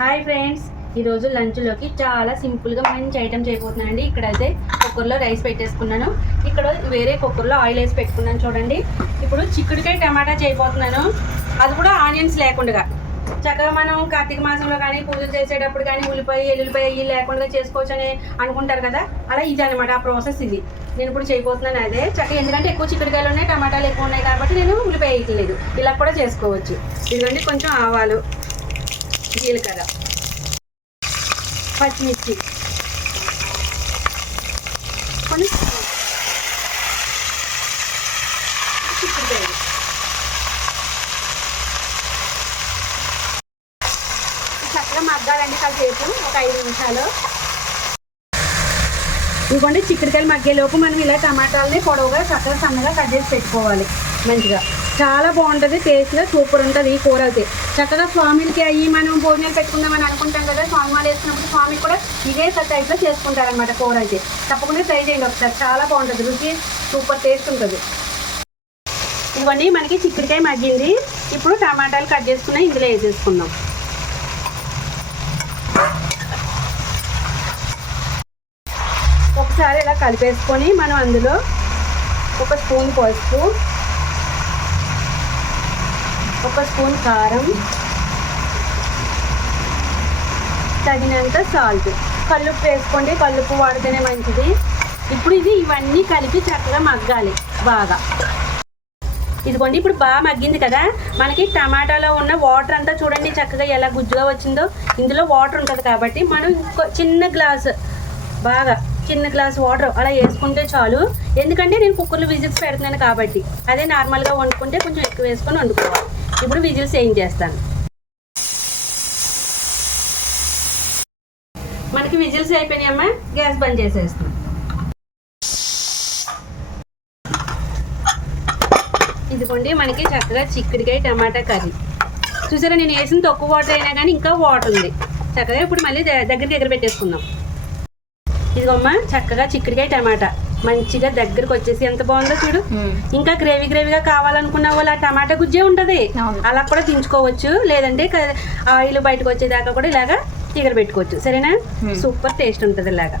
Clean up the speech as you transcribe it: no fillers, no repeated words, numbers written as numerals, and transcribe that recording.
Hi friends, ఈరోజు లంచ్లోకి చాలా సింపుల్గా మంచి ఐటెం చేయబోతున్నానండి. ఇక్కడైతే కుక్కర్లో రైస్ పెట్టేసుకున్నాను. ఇక్కడ వేరే కుక్కర్లో ఆయిల్ వేసి పెట్టుకున్నాను చూడండి. ఇప్పుడు చిక్కుడుకాయ టమాటా చేయబోతున్నాను, అది కూడా ఆనియన్స్ లేకుండా. చక్కగా మనం కార్తీక మాసంలో కానీ పూజలు చేసేటప్పుడు కానీ ఉల్లిపాయ ఎల్లుల్లిపాయ ఇవి లేకుండా చేసుకోవచ్చు అని అనుకుంటారు కదా, అలా ఇది అనమాట ఆ ప్రాసెస్. ఇది నేను ఇప్పుడు చేయబోతున్నాను అదే చక్కగా, ఎందుకంటే ఎక్కువ చిక్కుడుకాయలు ఉన్నాయి, టమాటాలు ఎక్కువ ఉన్నాయి కాబట్టి నేను ఉల్లిపాయ వేయట్లేదు. ఇలా కూడా చేసుకోవచ్చు. ఇదిగోండి కొంచెం ఆవాలు, జీలకర్ర, పచ్చిమిర్చి, కొన్ని చిక్కుడుకాయలు, చక్కగా మగ్గాలండి కాసేపు, ఒక 5 నిమిషాలు. ఇదిగోండి చిక్కుడుకాయలు మగ్గేలోపు మనం ఇలా టమాటాలని పొడవుగా చక్కగా సన్నగా కట్ చేసి పెట్టుకోవాలి. మంచిగా చాలా బాగుంటుంది, టేస్ట్గా సూపర్ ఉంటుంది ఈ కూర అయితే. చక్కగా స్వామికి అయ్యి మనం భోజనాలు పెట్టుకుందామని అనుకుంటాం కదా, స్వామిమాలు వేసుకున్నప్పుడు స్వామికి కూడా ఇదే టైప్లో చేసుకుంటారనమాట కూర అయితే. తప్పకుండా ట్రై చేయండి ఒకసారి, చాలా బాగుంటుంది, రుచి సూపర్ టేస్ట్ ఉంటుంది. ఇదిగోండి మనకి చిక్కుడుకాయ మగ్గింది. ఇప్పుడు టమాటాలు కట్ చేసుకున్నా ఇందులో వేసేసుకుందాం. ఒకసారి ఇలా కలిపేసుకొని మనం అందులో ఒక స్పూన్ పసుపు, ఒక స్పూన్ కారం, తగినంత సాల్ట్, కల్లుప్పు వేసుకోండి, కల్లుప్పు వాడితేనే మంచిది. ఇప్పుడు ఇవన్నీ కలిపి చక్కగా మగ్గాలి బాగా. ఇదిగోండి ఇప్పుడు బాగా మగ్గింది కదా, మనకి టమాటాలో ఉన్న వాటర్ అంతా చూడండి చక్కగా ఎలా గుజ్జుగా వచ్చిందో. ఇందులో వాటర్ ఉంటుంది కాబట్టి మనం చిన్న గ్లాసు, బాగా చిన్న గ్లాస్ వాటర్ అలా వేసుకుంటే చాలు. ఎందుకంటే నేను కుక్కర్లో విజిల్స్ పెడుతున్నాను కాబట్టి, అదే నార్మల్గా వండుకుంటే కొంచెం ఎక్కువ వేసుకొని వండుకోవాలి. ఇప్పుడు విజిల్స్ ఏం చేస్తాను. మనకి విజిల్స్ అయిపోయినాయమ్మా, గ్యాస్ బంద్ చేసేస్తాం. ఇదిగోండి మనకి చక్కగా చిక్కుడుకాయ టమాటా కర్రీ. చూసారా, నేను వేసిన తక్కువ వాటర్ అయినా కానీ ఇంకా వాటర్ ఉంది చక్కగా. ఇప్పుడు మళ్ళీ దగ్గర పెట్టేసుకుందాం. ఇదిగోమ్మా చక్కగా చిక్కుడుకాయ టమాటా మంచిగా దగ్గరకు వచ్చేసి ఎంత బాగుందో చూడు. ఇంకా గ్రేవీగా కావాలనుకున్న వాళ్ళు ఆ టమాటా గుజ్జే ఉంటుంది, అలా కూడా దించుకోవచ్చు. లేదంటే ఆయిల్ బయటకు వచ్చేదాకా కూడా ఇలాగా పెట్టుకోవచ్చు. సరేనా, సూపర్ టేస్ట్ ఉంటుంది ఇలాగా.